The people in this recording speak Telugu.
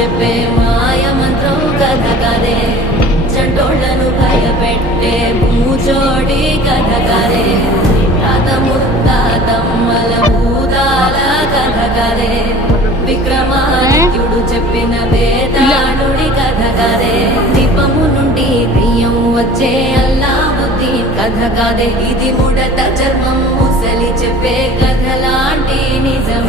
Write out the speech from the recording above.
చెప్పే మాయ మంత్రం కథ కదే, చంటోళ్లను భయపెట్టే భూచోడి కథ కదే, తాత ముత్తాతమ్మల భూతాల కథ కదే, విక్రమాదిత్యుడు చెప్పిన వేదాళుడి కథ కదే, దీపము నుండి బియ్యం వచ్చే అల్లావుద్దీన్ కథ కాదే, ఇది ముడత చర్మం ముసలి చెప్పే కథ లాంటి నిజం